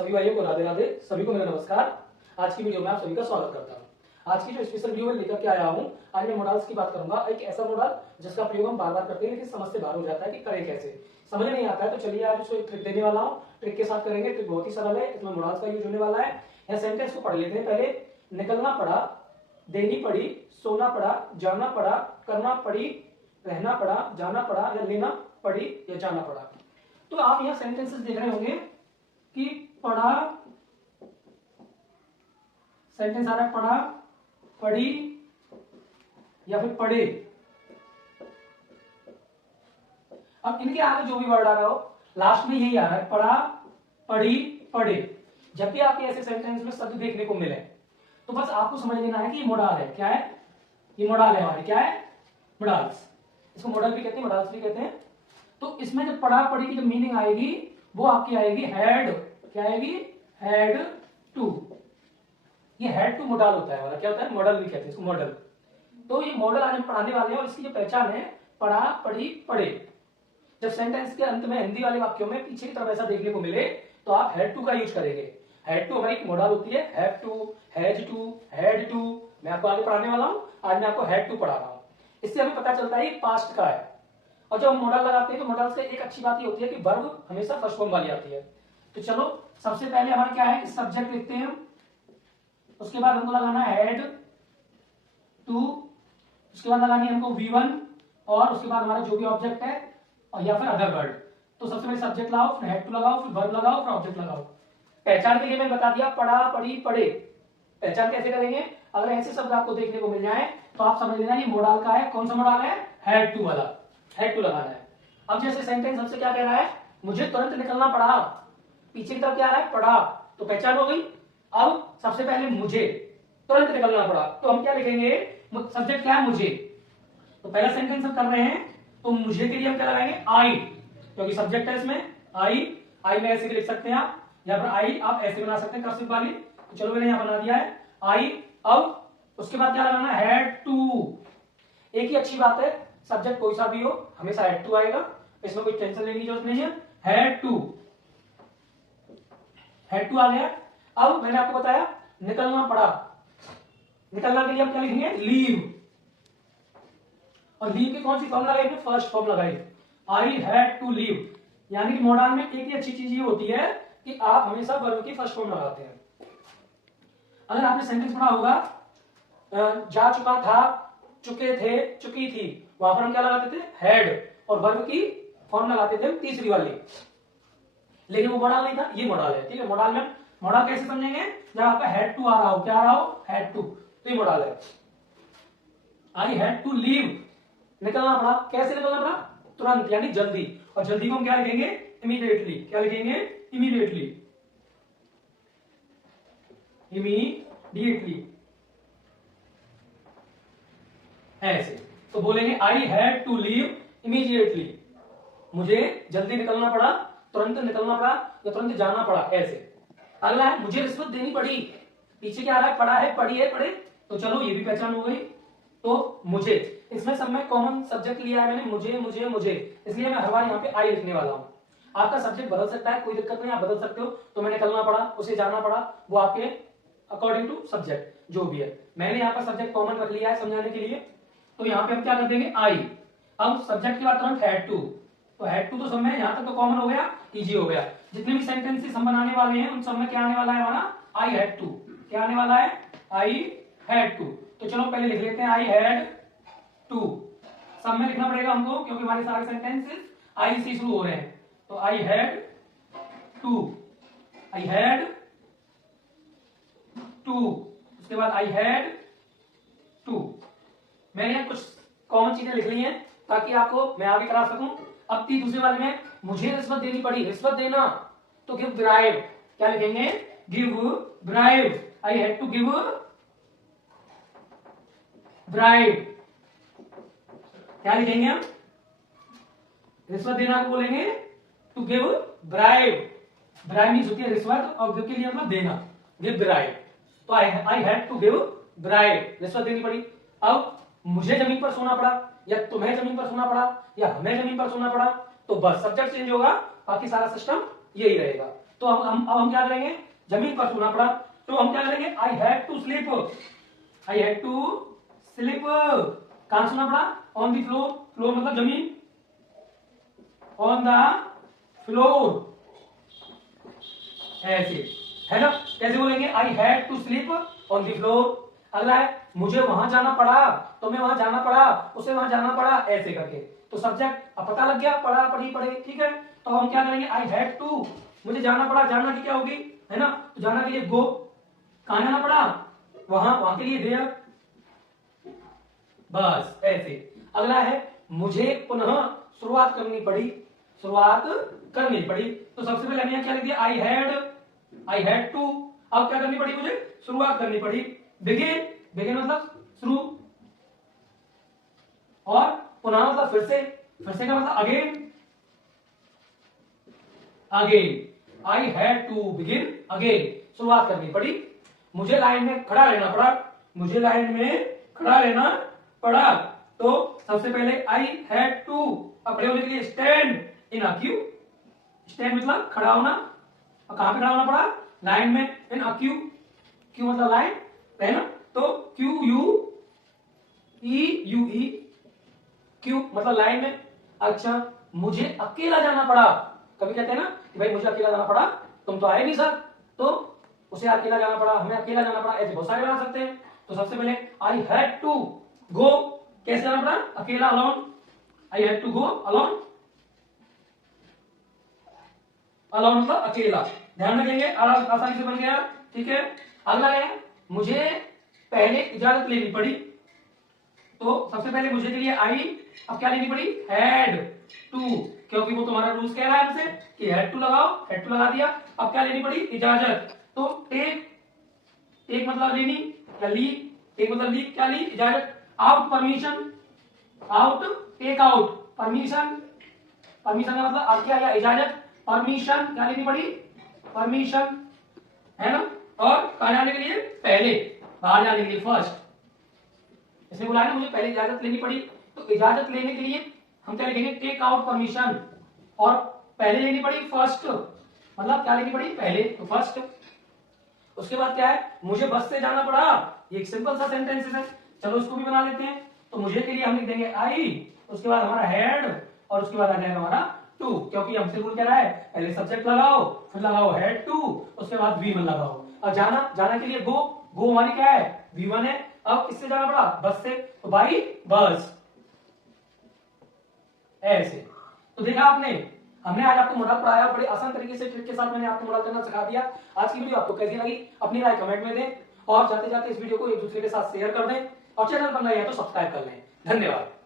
सभी भाइयों को राधे राधे, सभी को मेरा नमस्कार। आज की वीडियो में आप सभी का स्वागत करता हूं। आज की जो स्पेशल वीडियो में लेकर के आया हूं, आज मैं मॉडल्स की बात करूंगा। एक ऐसा मॉडल जिसका प्रयोग हम बार बार करते हैं लेकिन समझ से बाहर हो जाता है कि करें कैसे, समझ नहीं आता है। तो चलिए आज उसको एक ट्रिक देने वाला हूँ, ट्रिक के साथ करेंगे। ट्रिक बहुत ही सरल है, इसमें मॉडल्स का यूज होने वाला है। यह सेंटेंस को पढ़ लेते हैं पहले। निकलना पड़ा, देनी पड़ी, सोना पड़ा, जाना पड़ा, करना पड़ी, रहना पड़ा, जाना पड़ा या लेना पड़ी या जाना पड़ा। तो आप यहाँ सेंटेंसेस देख रहे होंगे कि पढ़ा, सेंटेंस आ रहा है पढ़ा, पढ़ी या फिर पढ़े। अब इनके आगे जो भी वर्ड आ रहा हो लास्ट में यही आ रहा है, पढ़ा, पढ़ी, पढ़े। जब भी आपके ऐसे सेंटेंस में शब्द देखने को मिले तो बस आपको समझ लेना है कि ये मॉडल है। क्या है? ये मॉडल है हमारे। क्या है? मॉडल्स। इसको मॉडल भी कहते हैं, मॉडल्स भी कहते हैं। तो इसमें जब पढ़ा पढ़ी की जो मीनिंग आएगी वो आपकी आएगी हैड। क्या आएगी? Had to. ये हैड टू मॉडल होता है हमारा। क्या होता है? मॉडल भी कहते हैं इसको, मॉडल। तो ये मॉडल आज हम पढ़ाने वाले हैं और इसकी जो पहचान है, पढ़ा, पढ़ी, पढ़े। जब सेंटेंस के अंत में हिंदी वाले वाक्यों में पीछे की तरफ ऐसा देखने को मिले तो आप हैड टू का यूज करेंगे। हैड टू हमारी एक मॉडल होती है। Have to, has to, had to. मैं आपको आगे पढ़ाने वाला हूं। आज मैं आपको हैड टू पढ़ा रहा हूं। इससे हमें पता चलता है पास्ट का है। और जब हम मॉडल लगाते हैं तो मॉडल से एक अच्छी बात ये होती है कि वर्ब हमेशा फर्स्ट फॉर्म वाली आती है। तो चलो सबसे पहले हमारा क्या है, सब्जेक्ट लिखते हैं हम। उसके बाद हमको लगाना है हैड टू। उसके बाद लगानी है हमको V1 और उसके बाद हमारा जो भी ऑब्जेक्ट है और या फिर अदर वर्ड। तो सबसे पहले सब्जेक्ट लगाओ, फिर हैड टू लगाओ, फिर वर्ब लगाओ, फिर ऑब्जेक्ट लगाओ। पहचान के लिए मैंने बता दिया, पढ़ा, पढ़ी, पढ़े। पहचान कैसे करेंगे? अगर ऐसे शब्द आपको देखने को मिल जाए तो आप समझ लेना ये मॉडल का है। कौन सा मॉडल है? हैड टू वाला। हैड टू लगाना है। अब जैसे सेंटेंस हमसे क्या कह रहा है, मुझे तुरंत निकलना पड़ा। पीछे की तरफ क्या आ रहा है? पढ़ा। तो पहचान हो गई। अब सबसे पहले मुझे तुरंत निकलना पड़ा तो हम क्या लिखेंगे? सब्जेक्ट क्या है? मुझे। तो पहला सेंटेंस हम कर रहे हैं तो मुझे के लिए हम क्या लगाएंगे? आई, क्योंकि सब्जेक्ट है इसमें। आई, आई में ऐसे भी लिख सकते हैं आप, या फिर आई आप ऐसे बना सकते हैं कर्सिव वाली। तो चलो मैंने यहां बना दिया है आई। अब उसके बाद क्या लगाना? Had to. एक ही अच्छी बात है, सब्जेक्ट कोई सा भी हो हमेशा हैड टू आएगा, इसमें कोई टेंशन लेने की जरूरत नहीं है। हैड टू, हैड टू आ गया। अब मैंने आपको बताया निकलना पड़ा। निकलना के लिए हम क्या लिखेंगे? लीव। और लीव की कौन सी फॉर्म लगाई? फर्स्ट फॉर्म लगाई, आई हैड टू लीव। यानी कि मॉडल में एक ही अच्छी चीज ये होती है कि आप हमेशा वर्ब की फर्स्ट फॉर्म लगाते हैं। अगर आपने सेंटेंस पढ़ा होगा, जा चुका था, चुके थे, चुकी थी, वहां पर हम क्या लगाते थे? हैड। और वर्ब की फॉर्म लगाते थे हम तीसरी वाली। लेकिन वो मॉडल नहीं था, ये मॉडल है। ठीक है, मॉडल में मॉडल कैसे समझेंगे? जब आपका हैड टू आ रहा हो, क्या आ रहा हो? Had to. तो ये मॉडल है। आई हैड टू लीव, निकलना पड़ा। कैसे निकलना पड़ा? तुरंत, यानी जल्दी। और जल्दी को हम क्या लिखेंगे? इमीडिएटली। क्या लिखेंगे? इमीडिएटली। इमीडिएटली ऐसे। तो बोलेंगे I had to leave immediately. मुझे जल्दी निकलना पड़ा, तुरंत निकलना पड़ा या तुरंत जाना पड़ा। ऐसे। अगला है मुझे रिश्वत देनी पड़ी। पीछे क्या आ रहा है? पढ़ा है, पढ़ी है, पढ़े। तो चलो ये भी पहचान हो गई। तो मुझे, इसमें सब में कॉमन सब्जेक्ट लिया है मैंने, मुझे मुझे मुझे, इसलिए मैं हर बार यहाँ पे आई लिखने वाला हूँ। आपका सब्जेक्ट बदल सकता है, कोई दिक्कत नहीं, आप बदल सकते हो। तो मैं निकलना पड़ा, उसे जाना पड़ा, वो आपके अकॉर्डिंग टू सब्जेक्ट जो भी है। मैंने यहाँ पर सब्जेक्ट कॉमन रख लिया है समझाने के लिए। तो यहाँ पे हम क्या कर देंगे? आई। अब सब्जेक्ट के बाद तुरंत हैड टू। तो हैड टू तो सब में यहाँ तक तो कॉमन हो गया, इजी हो गया। जितने भी सेंटेंसेस हम बनाने वाले हैं उन सब में क्या आने वाला है हमारा? I had to. क्या आने वाला है? I had to. तो चलो पहले लिख लेते हैं आई हैड टू। सब में लिखना पड़ेगा हमको क्योंकि हमारे सारे सेंटेंसेस आई से शुरू हो रहे हैं। तो I had to, I had to. उसके बाद आई हैड टू। मैंने यहाँ कुछ कॉमन चीजें लिख ली हैं ताकि आपको मैं आगे करा सकूं। अब दूसरे वाले में मुझे रिश्वत देनी पड़ी। रिश्वत देना तो गिव ब्राइब। क्या लिखेंगे? Give bribe. I had to give bribe. क्या लिखेंगे हम? रिश्वत देना को बोलेंगे to give bribe. Bribe means होती है रिश्वत और गिव के लिए मतलब देना, गिव ब्राइब। तो I had to give bribe, रिश्वत देनी पड़ी। अब मुझे जमीन पर सोना पड़ा या तुम्हें जमीन पर सोना पड़ा या हमें जमीन पर सोना पड़ा, तो बस सब्जेक्ट चेंज होगा, बाकी सारा सिस्टम यही रहेगा। तो अब हम क्या करेंगे, जमीन पर सोना पड़ा, तो हम क्या करेंगे, I had to sleep, I had to sleep, कहां सोना पड़ा, ऑन द फ्लोर, फ्लोर मतलब जमीन, ऑन द फ्लोर, ऐसे है ना। कैसे बोलेंगे, I had to sleep on the floor. अगला है, मुझे वहां जाना पड़ा, तो मैं वहां जाना पड़ा, उसे वहां जाना पड़ा, ऐसे करके। तो सब्जेक्ट अब पता लग गया, पढ़ा पढ़ी पढ़े, ठीक है। तो हम क्या करेंगे, आई हैड टू, मुझे जाना पड़ा, जानना की क्या होगी, है ना। तो जाना के लिए गो, कहां जाना पड़ा, वहां के लिए देयर, बस ऐसे। अगला है, मुझे पुनः शुरुआत करनी पड़ी, शुरुआत करनी पड़ी। तो सबसे पहले हमने क्या लिख दिया, आई हैड टू। अब क्या करनी पड़ी मुझे, शुरुआत करनी पड़ी, बिगिन, बिगिन मतलब शुरू, और पुनः मतलब फिर से, फिर से का मतलब again, again, I had to begin again, शुरुआत करनी पड़ी। मुझे लाइन में खड़ा रहना पड़ा, मुझे लाइन में खड़ा रहना पड़ा। तो सबसे पहले आई हैड टू, अब खड़े होने के लिए stand in a Q, stand मतलब खड़ा होना, और कहां पे खड़ा होना पड़ा, लाइन में, इन अ क्यू, क्यू मतलब लाइन, है ना। तो क्यू यू ई, क्यू मतलब लाइन में। अच्छा, मुझे अकेला जाना पड़ा, कभी कहते हैं ना कि भाई मुझे अकेला जाना पड़ा, तुम तो आए नहीं सर, तो उसे अकेला जाना पड़ा, हमें अकेला जाना पड़ा, ऐसे बहुत सारे बना सकते हैं। तो सबसे पहले आई हैड टू गो, कैसे जाना पड़ा, अकेला, alone, I had to go alone, alone मतलब अकेला, ध्यान रखेंगे, आसानी से बन गया, ठीक है। अगला है, मुझे पहले इजाजत लेनी पड़ी, तो सबसे पहले मुझे के लिए आई, अब क्या लेनी पड़ी, हैड टू, क्योंकि वो तुम्हारा रूल्स कह रहा है हमसे कि हैड टू लगाओ, हैड टू लगा दिया। अब क्या लेनी पड़ी, इजाजत, तो टेक, टेक मतलब लेनी या ली, टेक मतलब ली, क्या ली, इजाजत। Out permission, out, take out, permission, permission का मतलब आज्ञा या इजाजत, परमिशन क्या लेनी पड़ी, परमिशन, है ना। और कहां जाने के लिए, पहले, बाहर जाने के लिए, फर्स्ट, इसने बोला ना मुझे पहले इजाजत लेनी पड़ी, तो इजाजत लेने के लिए हम क्या लिखेंगे, टेक आउट परमिशन, और पहले लेनी पड़ी फर्स्ट, मतलब क्या लेनी पड़ी, पहले, तो फर्स्ट। उसके बाद क्या है, मुझे बस से जाना पड़ा, ये एक सिंपल सा सेंटेंस है, चलो इसको भी बना लेते हैं। तो मुझे के लिए हम लिख देंगे आई, उसके बाद हमारा हैड, और उसके बाद आ जाएगा हमारा टू, क्योंकि हमसे रूल कह रहा है पहले सब्जेक्ट लगाओ, फिर लगाओ हैड टू, उसके बाद V1 लगाओ। और जाना, जाना के लिए गो, गो हमारी क्या है, V1 है। अब किससे जाना पड़ा, बस से, तो बाई बस, ऐसे। तो देखा आपने, हमने आज आपको मॉडल पढ़ाया, बड़े आसान तरीके से ट्रिक के साथ मैंने आपको मॉडल करना सिखा दिया। आज की वीडियो आपको कैसी लगी, अपनी राय कमेंट में दें, और जाते जाते इस वीडियो को एक दूसरे के साथ शेयर कर दें, और चैनल पर नए हैं तो सब्सक्राइब कर लें। धन्यवाद।